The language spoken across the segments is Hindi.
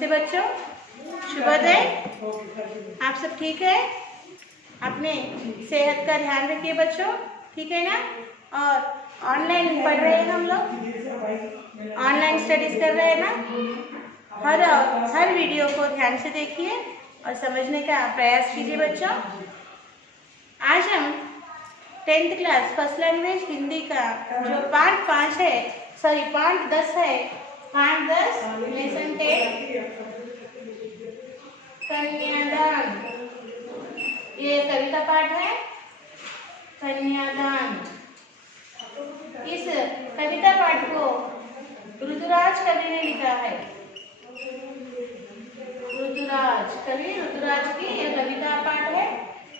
नमस्ते बच्चों, शुभोदय। आप सब ठीक है? अपने सेहत का ध्यान रखिए बच्चों, ठीक है ना? और ऑनलाइन पढ़ रहे हैं हम लोग, ऑनलाइन स्टडीज कर रहे हैं ना? हर वीडियो को ध्यान से देखिए और समझने का प्रयास कीजिए बच्चों। आज हम 10th class first language Hindi का जो पार्ट 5 है, सॉरी पार्ट 10 है, पार्ट 10 लेसन 10 कन्यादान, ये कविता पाठ है कन्यादान। इस कविता पाठ को ऋतुराज कवि ने लिखा है। ऋतुराज कवि, ऋतुराज की यह कविता पाठ है।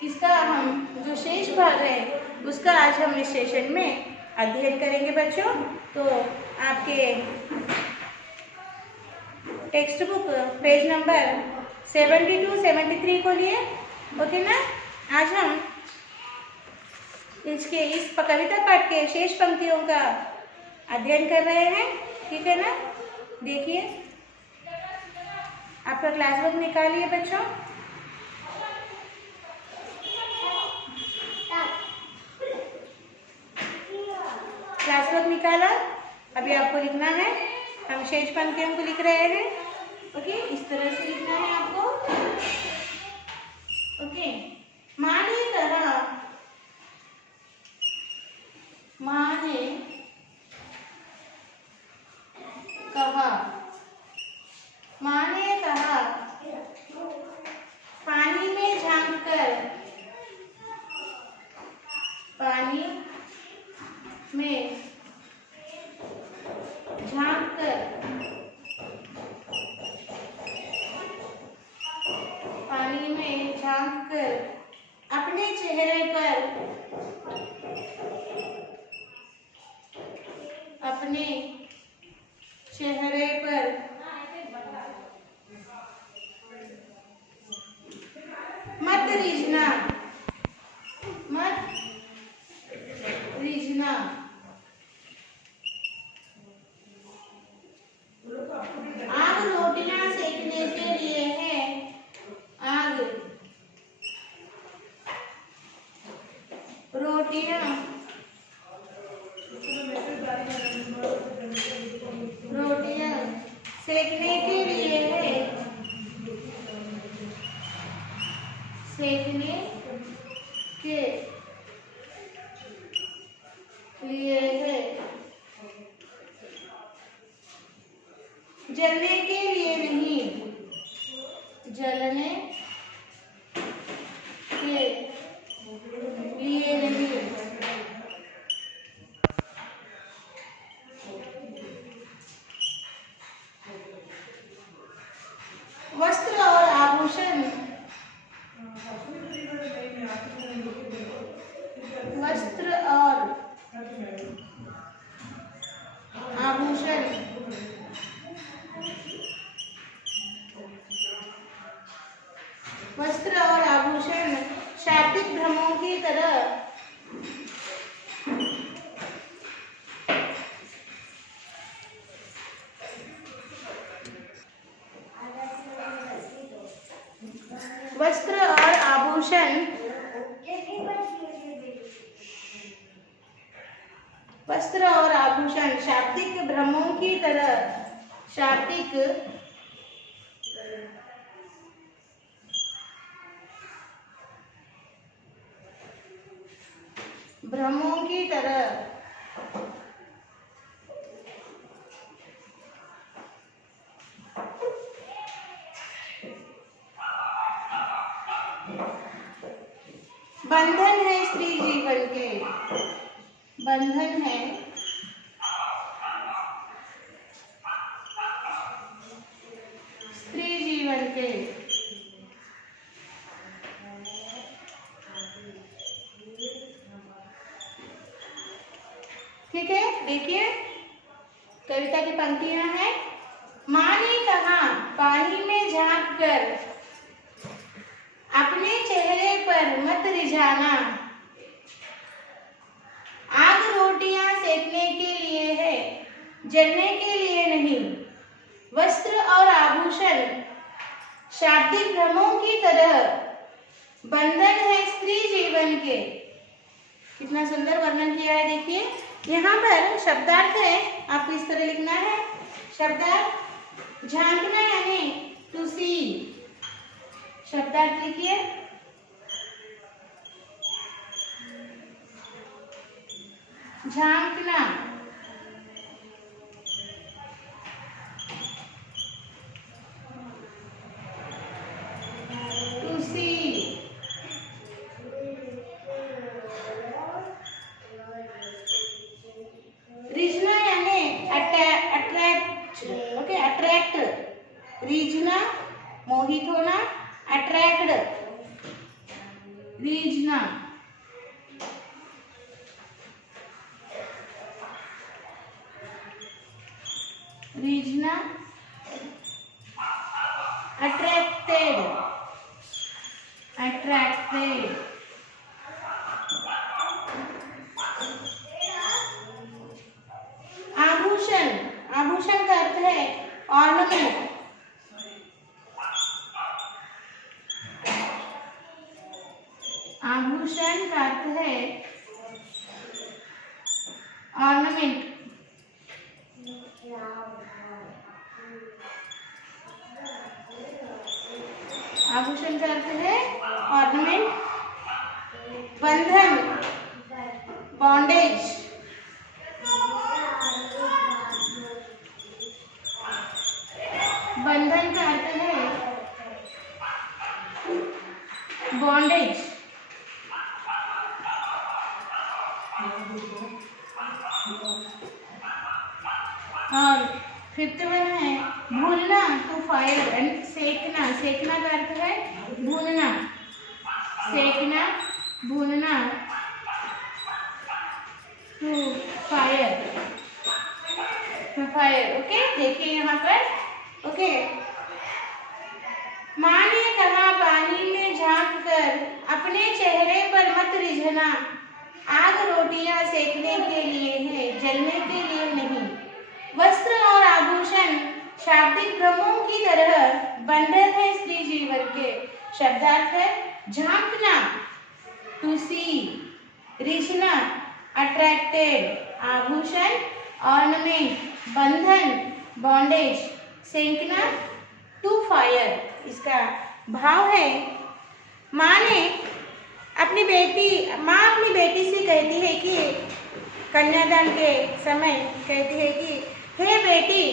इसका हम जो शेष भाग है उसका आज हम इस सेशन में अध्ययन करेंगे बच्चों। तो आपके टेक्स्ट बुक पेज नंबर 72-73 को लिए, ओके ना? आज हम इस कविता पाठ के शेष पंक्तियों का अध्ययन कर रहे हैं, ठीक है ना? देखिए, आपका क्लास बुक निकालिए बच्चों। क्लास बुक निकाला, अभी आपको लिखना है। हम शेष पंक्तियों को लिख रहे हैं, ओके? इस तरह से लिखना है आपको, ओके? माँ ने कहा, माँ ने कहा, माँ ने कहा, पानी में झांककर, पानी में झांककर, पानी में झांककर अपने चेहरे पर, अपने चेहरे पर मत रीझना, मत रीझना, आग रोटियां सेकने के लिए है, आग रोटियां, रोटियां सेकने के लिए है, सेकने के लिए है, जलने के लिए नहीं, जलने के लिए नहीं। वस्त्र और आभूषण, वस्त्र और आभूषण वस्त्र और आभूषण शाब्दिक भ्रमों की तरह वस्त्र और आभूषण, वस्त्र और आभूषण शाब्दिक भ्रमों की तरह, शाब्दिक भ्रमों की तरह बंधन है स्त्री जीवन के, बंधन है स्त्री जीवन के। ठीक है, देखिए कविता की पंक्तियां हैं। माँ ने कहा, पानी में झांककर अपने चेहरे पर मत रिझाना, आग रोटियां सेकने के लिए है, जलने के लिए नहीं। वस्त्र और आभूषण शाब्दिक भ्रमों की तरह बंधन है स्त्री जीवन के। कितना सुंदर वर्णन किया है, देखिए यहाँ पर शब्दार्थ है, आपको इस तरह लिखना है। शब्दार्थ झांकना यानी टू सी, शब्दार्थ लिखिए। झांकना, टू सी। रीझना यानी अट्रैक्ट, ओके, अट्रैक्ट। रीझना मोहित होना, अट्रैक्ट रीझना। रीझना, अट्रैक्टेड, अट्रैक्टेड। आभूषण, आभूषण का अर्थ है ऑर्नामेंट। आभूषण का अर्थ है ऑर्नामेंट। आभूषण का अर्थ है ऑर्नामेंट। बंधन, बॉन्डेज। बंधन का अर्थ है बॉन्डेज। और फिफ्थ वन है भूनना, टू फायर एंड सेकना। सेकना का अर्थ है भूनना, सेकना, भूनना, to fire, to fire. Okay, देखिए यहाँ पर, ओके। माँ ने कहा पानी में झांक कर अपने चेहरे पर मत रिझना, आग रोटियां सेकने के लिए है, जलने के लिए नहीं। वस्त्र और आभूषण शाब्दिक भ्रमों की तरह बंधन है स्त्री जीवन के। शब्दार्थ है झांकना, टू सी, रिझना, अट्रैक्टेड, आभूषण, ऑर्नामेंट, बंधन, बॉन्डेज, सेंकना, टू फायर। इसका भाव है माँ अपनी बेटी से कहती है कि कन्यादान के समय कहती है कि हे बेटी,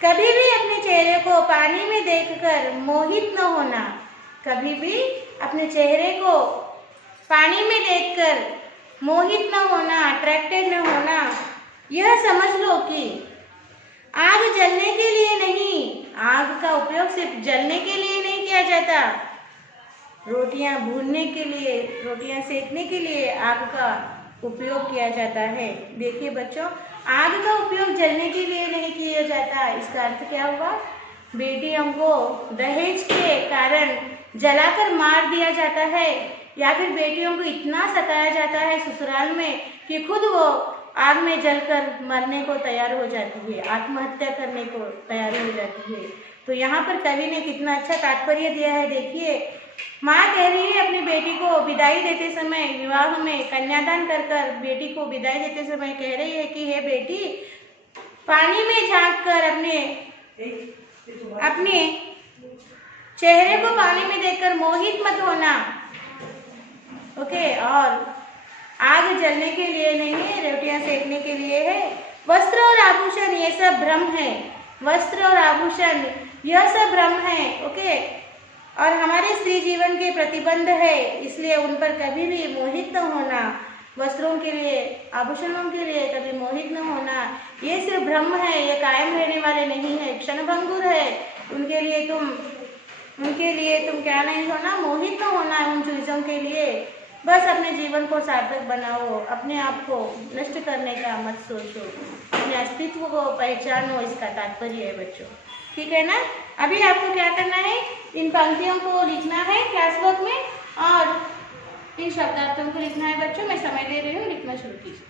कभी भी अपने चेहरे को पानी में देखकर मोहित न होना। कभी भी अपने चेहरे को पानी में देखकर मोहित न होना, अट्रैक्टेड न होना। यह समझ लो कि आग जलने के लिए नहीं, आग का उपयोग सिर्फ जलने के लिए नहीं किया जाता, रोटियां भूनने के लिए, रोटियां सेकने के लिए आग का उपयोग किया जाता है। देखिए बच्चों, आग का उपयोग जलने के लिए नहीं किया जाता। इसका अर्थ क्या हुआ? बेटियों को दहेज के कारण जलाकर मार दिया जाता है, या फिर बेटियों को इतना सताया जाता है ससुराल में कि खुद वो आग में जलकर मरने को तैयार हो जाती है, आत्महत्या करने को तैयार हो जाती है। तो यहाँ पर कवि ने कितना अच्छा तात्पर्य दिया है। देखिए, माँ कह रही है अपनी बेटी को विदाई देते समय, विवाह में कन्यादान कर कर बेटी को विदाई देते समय कह रही है कि हे बेटी, पानी में झांक कर अपने चेहरे को पानी में देखकर मोहित मत होना। ओके, और आग जलने के लिए नहीं है, रोटियां सेकने के लिए है। वस्त्र और आभूषण ये सब भ्रम है, वस्त्र और आभूषण यह सब भ्रम है। ओके, और हमारे स्त्री जीवन के प्रतिबंध है, इसलिए उन पर कभी भी मोहित न होना। वस्त्रों के लिए, आभूषणों के लिए कभी मोहित न होना। ये सिर्फ भ्रम है, ये कायम रहने वाले नहीं है, क्षणभंगुर है। उनके लिए तुम क्या नहीं होना, मोहित न होना उन चीजों के लिए। बस अपने जीवन को सार्थक बनाओ, अपने आप को नष्ट करने का मत सोचो, अपने अस्तित्व को पहचानो। इसका तात्पर्य है बच्चों, ठीक है ना। अभी आपको क्या करना है, इन पंक्तियों को लिखना है क्लास वर्क में, और इन शब्दार्थों को लिखना है बच्चों। मैं समय दे रही हूँ, लिखना शुरू कीजिए।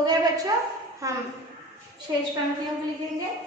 हो गया बच्चों? हम शेष पंक्तियों को लिखेंगे।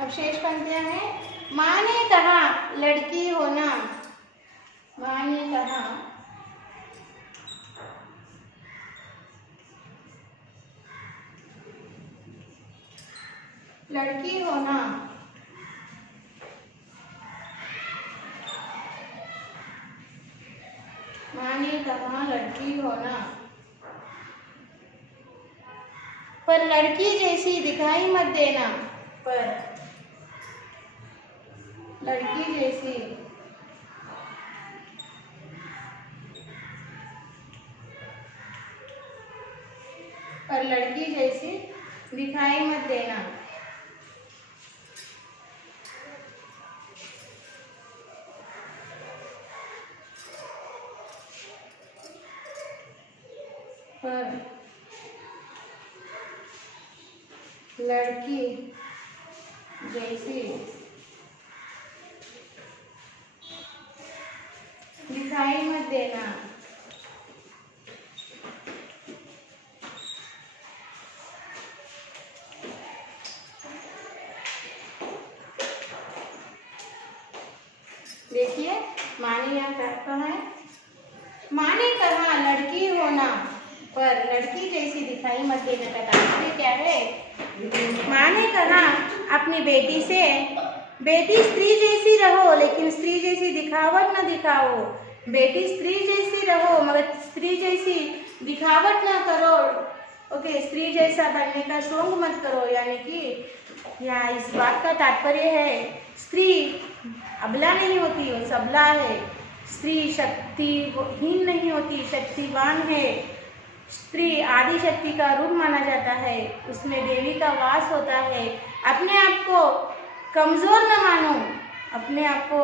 अब शेष पंक्तियां हैं। माँ ने कहा लड़की होना, माँ ने कहा लड़की होना, माँ ने कहा लड़की होना, पर लड़की जैसी दिखाई मत देना, पर लड़की जैसी दिखाई मत देना। पर लड़की जैसी दिखाई मत देना। देखिए माँ ने यहाँ क्या कहा है? माँ ने कहा लड़की होना, पर लड़की जैसी दिखाई मत देना का तात्पर्य क्या है? माँ ने कहा अपनी बेटी से, बेटी स्त्री जैसी रहो लेकिन स्त्री जैसी दिखावट न दिखाओ। बेटी स्त्री जैसी रहो मगर स्त्री जैसी दिखावट ना करो। ओके, स्त्री जैसा बनने का शौक मत करो। यानी कि यहाँ इस बात का तात्पर्य है स्त्री अबला नहीं होती, वो सबला है। स्त्री शक्तिहीन नहीं होती, शक्तिवान है। स्त्री आदि शक्ति का रूप माना जाता है, उसमें देवी का वास होता है। अपने आप को कमजोर न मानो, अपने आप को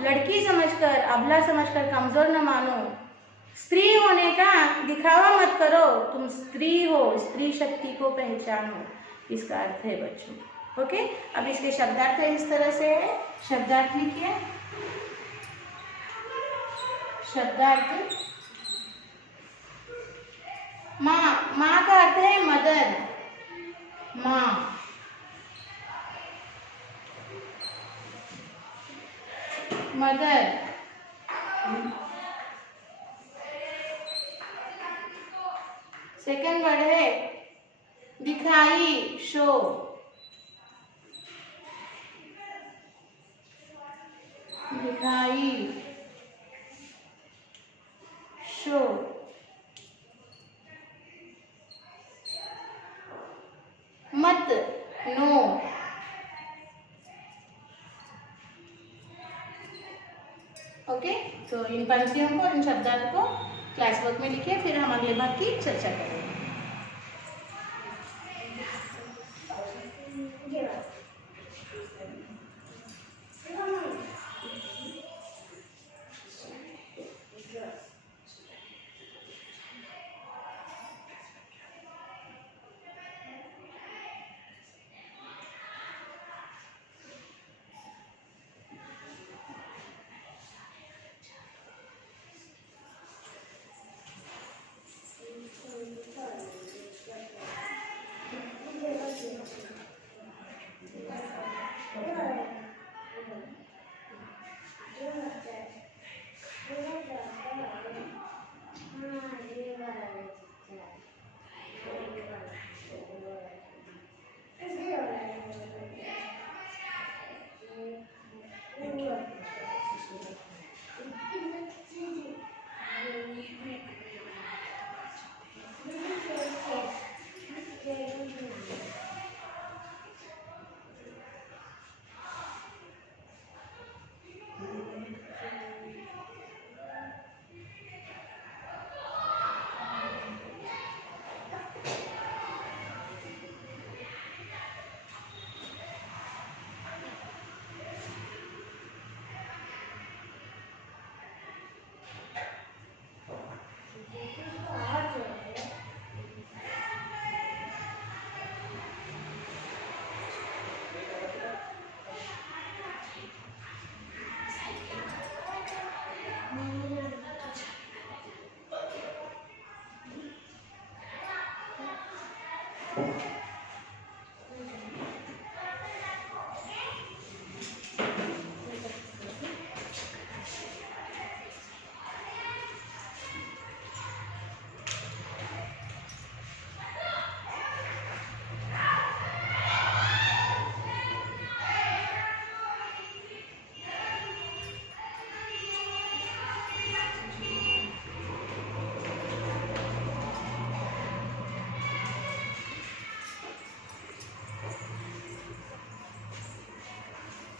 लड़की समझकर, अबला समझकर कमजोर न मानो। स्त्री होने का दिखावा मत करो, तुम स्त्री हो, स्त्री शक्ति को पहचानो, इसका अर्थ है बच्चों। ओके, अब इसके शब्दार्थ इस तरह से है। शब्दार्थ लिखिए। शब्दार्थ माँ, माँ का अर्थ है मदर, माँ। मदर, सेकंड वर्ड है दिखाई, शो। दिखाई, शो। मत, नो। ओके, तो इन पंक्तियों को, इन शब्दार्थ को क्लास वर्क में लिखिए, फिर हम अगले भाग की चर्चा करेंगे।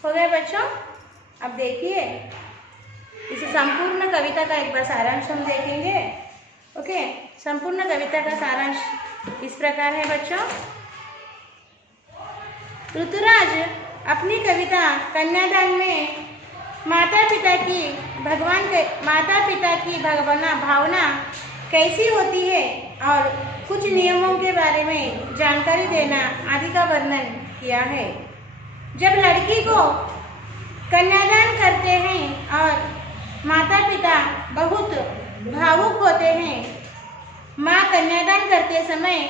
हो गए बच्चों? अब देखिए इस संपूर्ण कविता का एक बार सारांश हम देखेंगे। ओके, संपूर्ण कविता का सारांश इस प्रकार है बच्चों। ऋतुराज अपनी कविता कन्यादान में माता पिता की भावना कैसी होती है और कुछ नियमों के बारे में जानकारी देना आदि का वर्णन किया है। जब लड़की को कन्यादान करते हैं और माता पिता बहुत भावुक होते हैं, माँ कन्यादान करते समय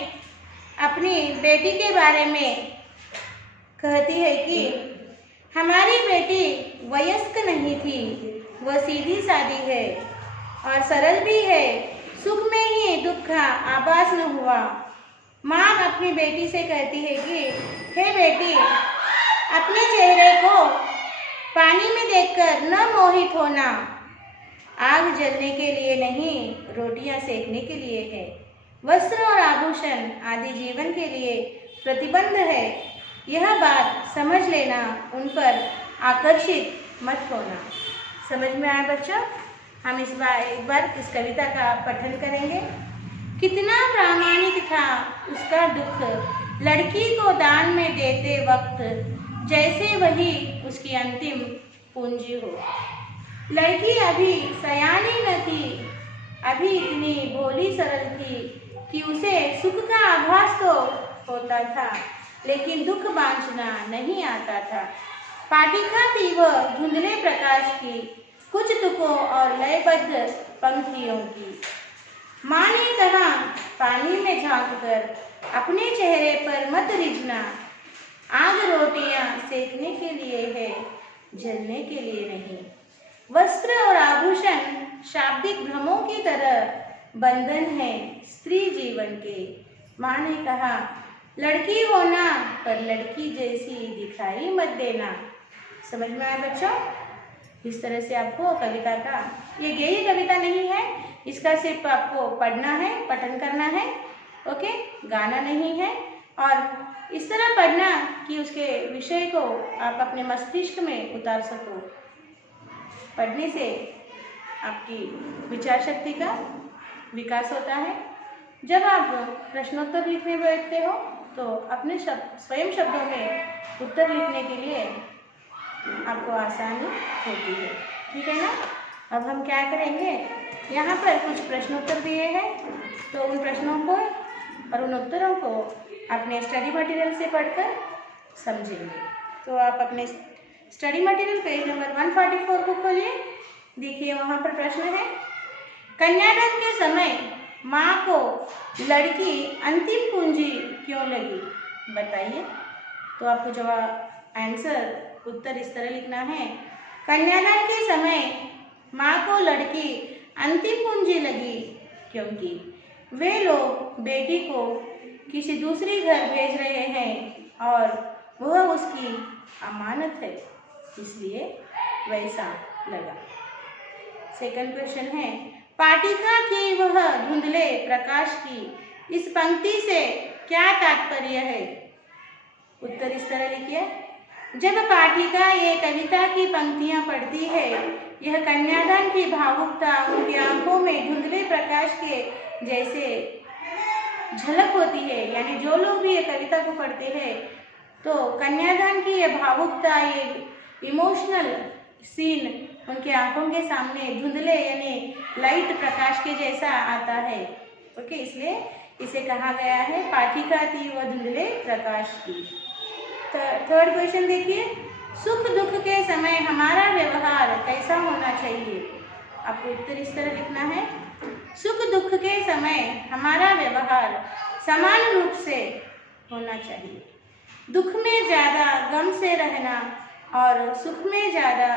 अपनी बेटी के बारे में कहती है कि हमारी बेटी वयस्क नहीं थी, वह सीधी सादी है और सरल भी है, सुख में ही दुख का आभास न हुआ। माँ अपनी बेटी से कहती है कि हे बेटी, अपने चेहरे को पानी में देखकर न मोहित होना। आग जलने के लिए नहीं, रोटियां सेकने के लिए है। वस्त्र और आभूषण आदि जीवन के लिए प्रतिबंध है। यह बात समझ लेना, उन पर आकर्षित मत होना। समझ में आया बच्चों? हम एक बार इस कविता का पठन करेंगे। कितना प्रामाणिक था उसका दुख, लड़की को दान में देते वक्त, जैसे वही उसकी अंतिम पूंजी हो। लड़की अभी सयानी न थी, अभी इतनी भोली सरल थी कि उसे सुख का आभास तो होता था, लेकिन दुख बांचना नहीं आता था। पाठिका थी वह धुंधले प्रकाश की, कुछ तुकों और लयबद्ध पंक्तियों की। माँ ने कहा, पानी में झांककर अपने चेहरे पर मत रिझना। आग रोटियां सेकने के लिए है, जलने के लिए नहीं। वस्त्र और आभूषण शाब्दिक भ्रमों की तरह बंधन है स्त्री जीवन के। माँ ने कहा, लड़की होना पर लड़की जैसी दिखाई मत देना। समझ में आया बच्चों? इस तरह से आपको कविता का, ये गेय कविता नहीं है, इसका सिर्फ आपको पढ़ना है, पठन करना है। ओके, गाना नहीं है। और इस तरह पढ़ना कि उसके विषय को आप अपने मस्तिष्क में उतार सको। पढ़ने से आपकी विचार शक्ति का विकास होता है। जब आप प्रश्नोत्तर लिखने बैठते हो तो अपने स्वयं शब्दों में उत्तर लिखने के लिए आपको आसानी होती है। ठीक है ना? अब हम क्या करेंगे, यहाँ पर कुछ प्रश्नोत्तर दिए हैं, तो उन प्रश्नों को और उन उत्तरों को अपने स्टडी मटेरियल से पढ़कर समझेंगे। तो आप अपने स्टडी मटेरियल पेज नंबर 144 को खोलिए। देखिए वहाँ पर प्रश्न है, कन्यादान के समय माँ को लड़की अंतिम पूंजी क्यों लगी, बताइए। तो आपको जवाब उत्तर इस तरह लिखना है, कन्यादान के समय माँ को लड़की अंतिम पूंजी लगी क्योंकि वे लोग बेटी को किसी दूसरी घर भेज रहे हैं और वह उसकी अमानत है, इसलिए वैसा लगा। सेकंड क्वेश्चन है, पाठिका की वह धुंधले प्रकाश की इस पंक्ति से क्या तात्पर्य है। उत्तर इस तरह लिखिए, जब पाठिका ये कविता की पंक्तियां पढ़ती है, यह कन्यादान की भावुकता उनकी आंखों में धुंधले प्रकाश के जैसे झलक होती है। यानी जो लोग भी ये कविता को पढ़ते हैं तो कन्यादान की ये भावुकता, ये इमोशनल सीन उनके आंखों के सामने धुंधले यानी लाइट प्रकाश के जैसा आता है। ओके, इसलिए इसे कहा गया है पाठिका थी वह धुंधले प्रकाश की। थर्ड क्वेश्चन देखिए, सुख दुख के समय हमारा व्यवहार कैसा होना चाहिए। आपको उत्तर इस तरह लिखना है, सुख दुख के समय हमारा व्यवहार समान रूप से होना चाहिए। दुख में ज़्यादा गम से रहना और सुख में ज़्यादा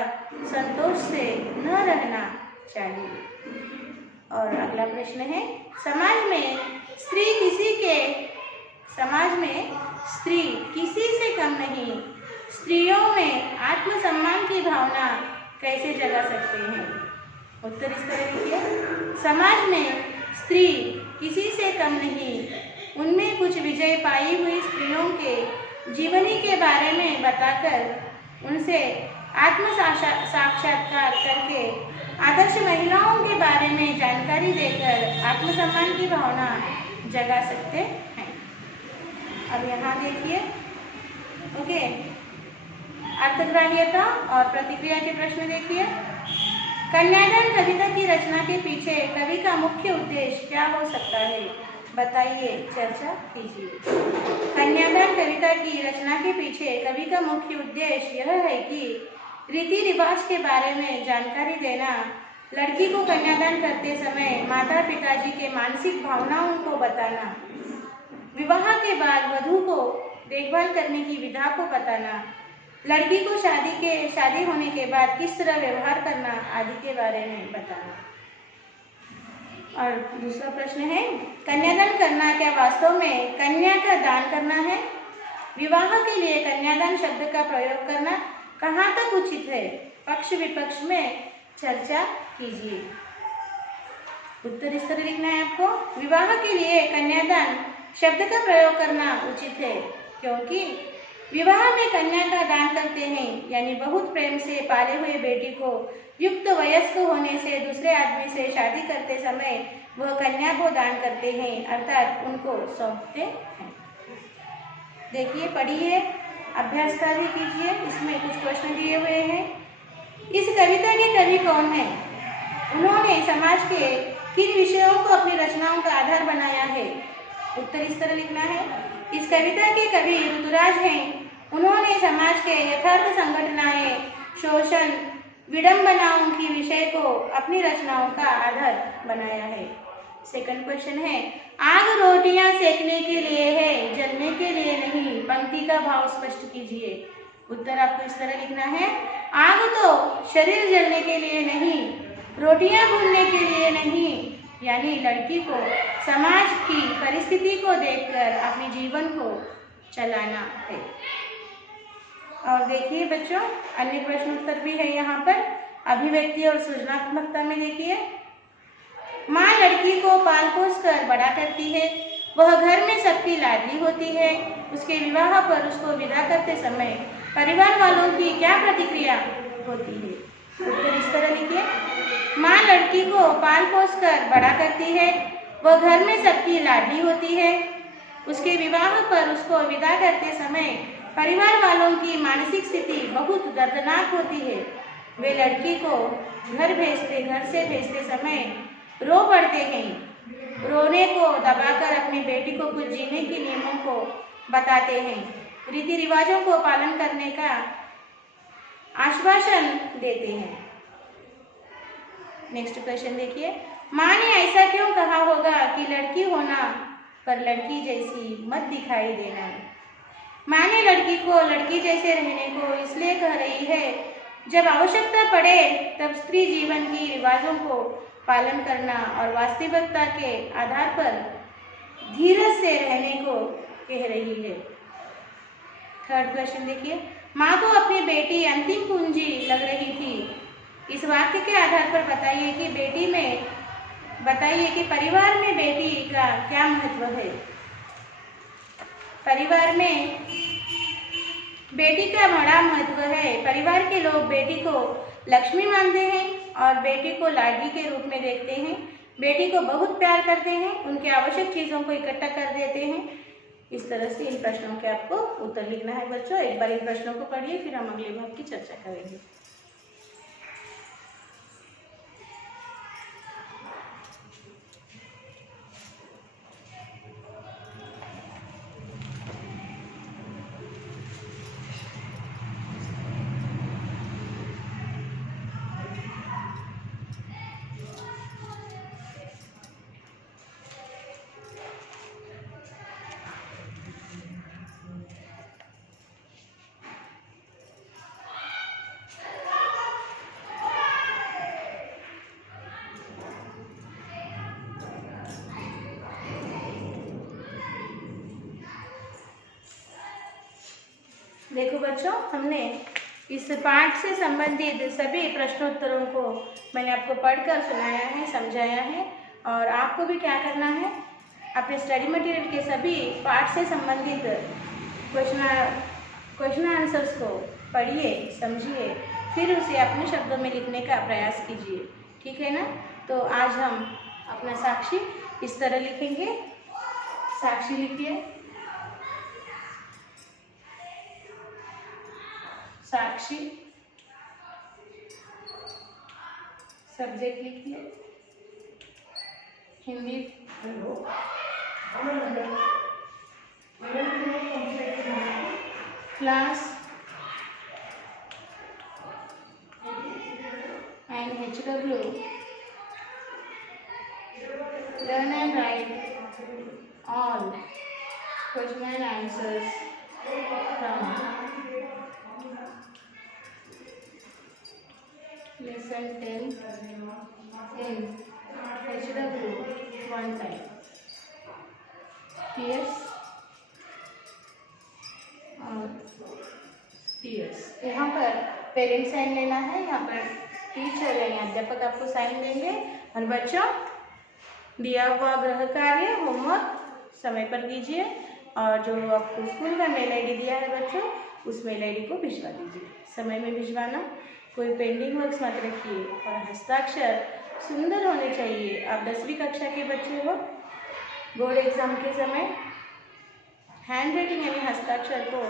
संतोष से न रहना चाहिए। और अगला प्रश्न है, समाज में स्त्री किसी से कम नहीं, स्त्रियों में आत्मसम्मान की भावना कैसे जगा सकते हैं? उत्तर इस तरह लिखिए। समाज में स्त्री किसी से कम नहीं, उनमें कुछ विजय पाई हुई स्त्रियों के जीवनी के बारे में बताकर उनसे आत्म साक्षात्कार करके आदर्श महिलाओं के बारे में जानकारी देकर आत्मसम्मान की भावना जगा सकते हैं। अब यहाँ देखिए, ओके, अर्थग्राह्यता और प्रतिक्रिया के प्रश्न देखिए। कन्यादान कविता की रचना के पीछे कवि का मुख्य उद्देश्य क्या हो सकता है? बताइए, चर्चा कीजिए। कन्यादान कविता की रचना के पीछे कवि का मुख्य उद्देश्य यह है कि रीति रिवाज के बारे में जानकारी देना, लड़की को कन्यादान करते समय माता पिताजी के मानसिक भावनाओं को बताना, विवाह के बाद वधू को देखभाल करने की विधा को बताना, लड़की को शादी होने के बाद किस तरह व्यवहार करना आदि के बारे में बताना। और दूसरा प्रश्न है, कन्यादान करना क्या वास्तव में कन्या का दान करना है? विवाह के लिए कन्यादान शब्द का प्रयोग करना कहाँ तक उचित है? पक्ष विपक्ष में चर्चा कीजिए। उत्तर इस तरह लिखना है आपको। विवाह के लिए कन्यादान शब्द का प्रयोग करना उचित है क्योंकि विवाह में कन्या का दान करते हैं, यानी बहुत प्रेम से पाले हुए बेटी को युक्त वयस्क होने से दूसरे आदमी से शादी करते समय वह कन्या को दान करते हैं, अर्थात उनको सौंपते हैं। देखिए, पढ़िए, अभ्यास का भी कीजिए, इसमें कुछ प्रश्न दिए हुए हैं। इस कविता के कवि कौन है? उन्होंने समाज के किन विषयों को अपनी रचनाओं का आधार बनाया है? उत्तर इस तरह लिखना है। इस कविता के कवि ऋतुराज हैं। उन्होंने समाज के यथार्थ संघटनाएं, शोषण, विडंबनाओं की विषय को अपनी रचनाओं का आधार बनाया है। सेकंड क्वेश्चन है, आग रोटियां सेकने के लिए है, जलने के लिए नहीं। पंक्ति का भाव स्पष्ट कीजिए। उत्तर आपको इस तरह लिखना है, आग तो शरीर जलने के लिए नहीं, रोटियां भूनने के लिए नहीं, यानी लड़की को समाज की परिस्थिति को देखकर अपने जीवन को चलाना है। और देखिए बच्चों, अन्य प्रश्न उत्तर भी है यहाँ पर। अभिव्यक्ति और सृजनात्मकता में देखिए, माँ लड़की को पाल पोस कर बड़ा करती है, वह घर में सबकी लाडली होती है। उसके विवाह पर उसको विदा करते समय परिवार वालों की क्या प्रतिक्रिया होती है? उत्तर इस तरह लिखिए, माँ लड़की को पाल पोस कर बड़ा करती है, वह घर में सबकी लाडली होती है। उसके विवाह पर उसको विदा करते समय परिवार वालों की मानसिक स्थिति बहुत दर्दनाक होती है। वे लड़की को घर से भेजते समय रो पड़ते हैं। रोने को दबाकर अपनी बेटी को कुछ जीने के नियमों को बताते हैं, रीति रिवाजों को पालन करने का आश्वासन देते हैं। नेक्स्ट क्वेश्चन देखिए, माँ ने ऐसा क्यों कहा होगा कि लड़की होना पर लड़की जैसी मत दिखाई देना? माँ ने लड़की को लड़की जैसे रहने को इसलिए कह रही है, जब आवश्यकता पड़े तब स्त्री जीवन की रिवाजों को पालन करना और वास्तविकता के आधार पर धीरज से रहने को कह रही है। थर्ड क्वेश्चन देखिए, माँ को अपनी बेटी अंतिम पूंजी लग रही थी। इस वाक्य के आधार पर बताइए कि परिवार में बेटी का क्या महत्व है? परिवार में बेटी का बड़ा महत्व है। परिवार के लोग बेटी को लक्ष्मी मानते हैं और बेटी को लाडली के रूप में देखते हैं। बेटी को बहुत प्यार करते हैं, उनके आवश्यक चीज़ों को इकट्ठा कर देते हैं। इस तरह से इन प्रश्नों के आपको उत्तर लिखना है बच्चों। एक बार इन प्रश्नों को पढ़िए, फिर हम अगले भाग की चर्चा करेंगे। देखो बच्चों, हमने इस पाठ से संबंधित सभी प्रश्नोत्तरों को मैंने आपको पढ़कर सुनाया है, समझाया है। और आपको भी क्या करना है, अपने स्टडी मटेरियल के सभी पाठ से संबंधित क्वेश्चन आंसर्स को पढ़िए, समझिए, फिर उसे अपने शब्दों में लिखने का प्रयास कीजिए। ठीक है ना? तो आज हम अपना साक्षी इस तरह लिखेंगे। साक्षी लिखिए। साक्षी। सब्जेक्ट लिखिए Hindi. Class and HW. Learn and write all question and answers from lesson 10 in HW one time. PS और PS। यहाँ पर पेरेंट्स साइन लेना है, यहाँ पर टीचर यानी अध्यापक आपको साइन देंगे। और बच्चों, दिया हुआ गृह कार्य होमवर्क समय पर कीजिए और जो आपको स्कूल का मेल आईडी दिया है बच्चों, उस मेल आईडी को भिजवा दीजिए। समय में भिजवाना, कोई पेंडिंग वर्क्स मत रखिए और हस्ताक्षर सुंदर होने चाहिए। आप 10वीं कक्षा के बच्चे हो, बोर्ड एग्जाम के समय हैंड राइटिंग यानी हस्ताक्षर को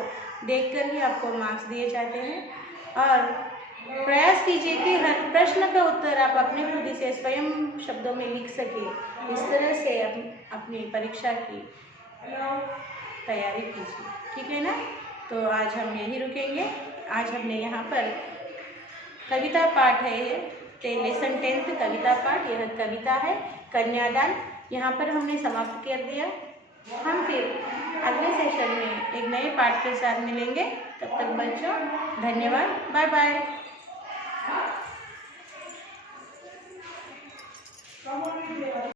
देखकर ही आपको मार्क्स दिए जाते हैं। और प्रयास कीजिए कि हर प्रश्न का उत्तर आप अपने खुद से स्वयं शब्दों में लिख सके। इस तरह से अपनी परीक्षा की तैयारी कीजिए। ठीक है ना? तो आज हम यही रुकेंगे। आज हमने यहाँ पर कविता पाठ है, लेसन 10th कविता पाठ। यह कविता है कन्यादान, यहाँ पर हमने समाप्त कर दिया। हम फिर अगले सेशन में एक नए पाठ के साथ मिलेंगे। तब तक बच्चों धन्यवाद, बाय बाय।